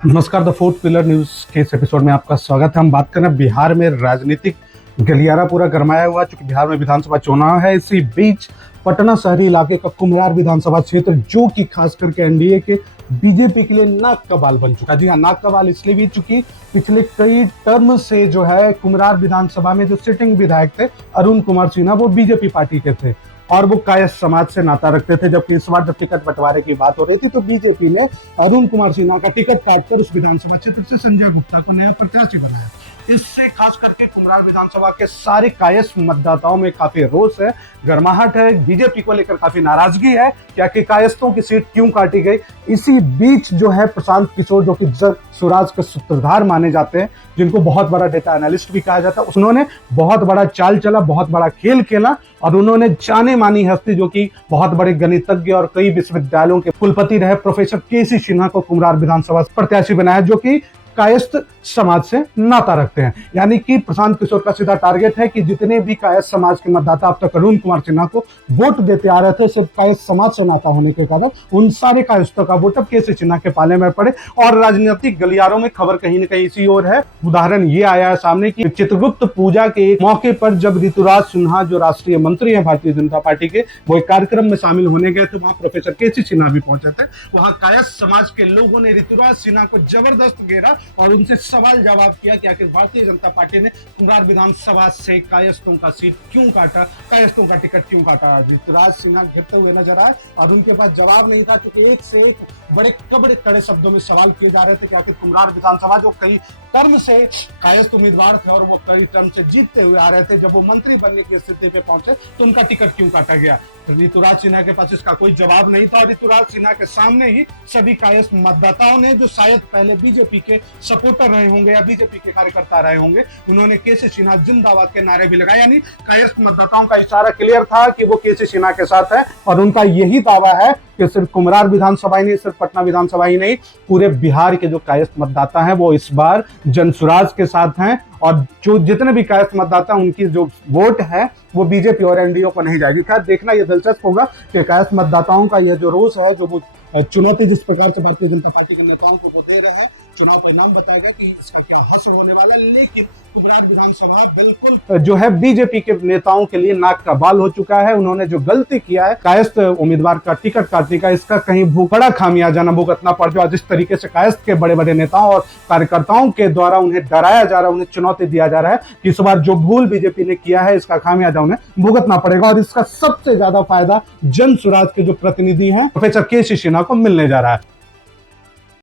नमस्कार। The fourth pillar news के इस एपिसोड में आपका स्वागत है। हम बात कर रहे हैं बिहार में राजनीतिक गलियारा पूरा गरमाया हुआ, चूंकि बिहार में विधानसभा चुनाव है। इसी बीच पटना शहरी इलाके का कुम्हरार विधानसभा क्षेत्र, जो कि खास करके एनडीए के बीजेपी के लिए नाक का बाल बन चुका है। जी हाँ, नाक का बाल इसलिए भी, चूंकि पिछले कई टर्म से जो है कुम्हरार विधानसभा में जो सिटिंग विधायक थे अरुण कुमार सिन्हा, वो बीजेपी पार्टी के थे और वो कायस्थ समाज से नाता रखते थे। जबकि इस बार जब टिकट बंटवारे की बात हो रही थी तो बीजेपी ने अरुण कुमार सिन्हा का टिकट काटकर उस विधानसभा क्षेत्र से संजय गुप्ता को नया प्रत्याशी बनाया। इससे खास करके कुम्हरार विधानसभा के सारे कायस्थ मतदाताओं में काफी रोष है, गर्माहट है, बीजेपी को लेकर काफी नाराजगी है क्या कि कायस्थों की सीट क्यों काटी गई। इसी बीच जो है प्रशांत किशोर, जो कि जन स्वराज के सूत्रधार माने जाते हैं, जिनको बहुत बड़ा डेटा एनालिस्ट भी कहा जाता है, उन्होंने बहुत बड़ा चाल चला, बहुत बड़ा खेल खेला और उन्होंने जाने मानी हस्ती, जो कि बहुत बड़े गणितज्ञ और कई विश्वविद्यालयों के कुलपति रहे, प्रोफेसर केसी सिन्हा को कुम्हरार विधानसभा प्रत्याशी बनाया, जो कि कायस्थ समाज से नाता रखते हैं। यानी कि प्रशांत किशोर का सीधा टारगेट है कि जितने भी कायस्थ समाज के मतदाता अब तक अरुण कुमार सिन्हा को वोट देते आ रहे थे, सिर्फ कायस्थ समाज से नाता होने के कारण उन सारे कायस्थों का वोट अब केसी सिन्हा के पाले में पड़े। और राजनीतिक गलियारों में खबर कहीं न कहीं इसी ओर है। उदाहरण ये आया है सामने की चित्रगुप्त पूजा के एक मौके पर जब ऋतुराज सिन्हा, जो राष्ट्रीय मंत्री है भारतीय जनता पार्टी के, वो एक कार्यक्रम में शामिल होने गए थे। वहां प्रोफेसर केसी सिन्हा भी पहुंचे थे। वहां कायस्थ समाज के लोगों ने ऋतुराज सिन्हा को जबरदस्त घेरा और उनसे सवाल जवाब किया कि आखिर भारतीय जनता पार्टी ने कुम्हरार विधानसभा से कायस्थों का सीट क्यों काटा, कायस्थों का टिकट क्यों काटा। ऋतुराज सिन्हा घिरते हुए नजर आए और उनके पास जवाब नहीं था, क्योंकि एक से एक बड़े कड़े शब्दों में सवाल किए जा रहे थे कि आखिर कुम्हरार विधानसभा, जो कई टर्म से कायस्थ उम्मीदवार थे और वो कई टर्म से जीतते हुए आ रहे थे, जब वो मंत्री बनने की स्थिति पे पहुंचे तो उनका टिकट क्यों काटा गया। ऋतुराज सिन्हा के पास इसका कोई जवाब नहीं था और ऋतुराज सिन्हा के सामने ही सभी कायस्थ मतदाताओं ने, जो शायद पहले बीजेपी के सपोर्टर रहे होंगे या बीजेपी के कार्यकर्ता रहे होंगे, उन्होंने केसी सिन्हा जिंदाबाद के नारे भी लगाए। यानी कायस्थ मतदाताओं का इशारा क्लियर था कि वो केसी सिन्हा के साथ हैं और उनका यही दावा है कि सिर्फ कुम्हरार विधानसभा ही नहीं, सिर्फ पटना विधानसभा ही नहीं, पूरे बिहार के जो कायस्थ मतदाता हैं वो इस बार जनसुराज के साथ हैं और जो जितने भी कायस्थ मतदाता, उनकी जो वोट है वो बीजेपी और एनडीए को नहीं जाएगी। खैर, देखना यह दिलचस्प होगा कि कायस्थ मतदाताओं का यह जो रोष है, जो वो चुनौती जिस प्रकार से भारतीय जनता पार्टी के नेताओं को वो दे रहे हैं, चुनाव परिणाम बताएगा कि इसका क्या हश्र होने वाला है। लेकिन कुम्हरार विधानसभा बिल्कुल जो है बीजेपी के नेताओं के लिए नाक का बाल हो चुका है। उन्होंने जो गलती किया है कायस्थ उम्मीदवार का टिकट काटने का, इसका कहीं बड़ा खामियाजा न भुगतना पड़ जाए। जिस तरीके से कायस्थ के बड़े बड़े नेताओं और कार्यकर्ताओं के द्वारा उन्हें डराया जा रहा है, उन्हें चुनौती दिया जा रहा है कि इस बार जो भूल बीजेपी ने किया है, इसका खामियाजा उन्हें भुगतना पड़ेगा और इसका सबसे ज्यादा फायदा जन सुराज के जो प्रतिनिधि हैं प्रोफेसर केसी सिन्हा को मिलने जा रहा है।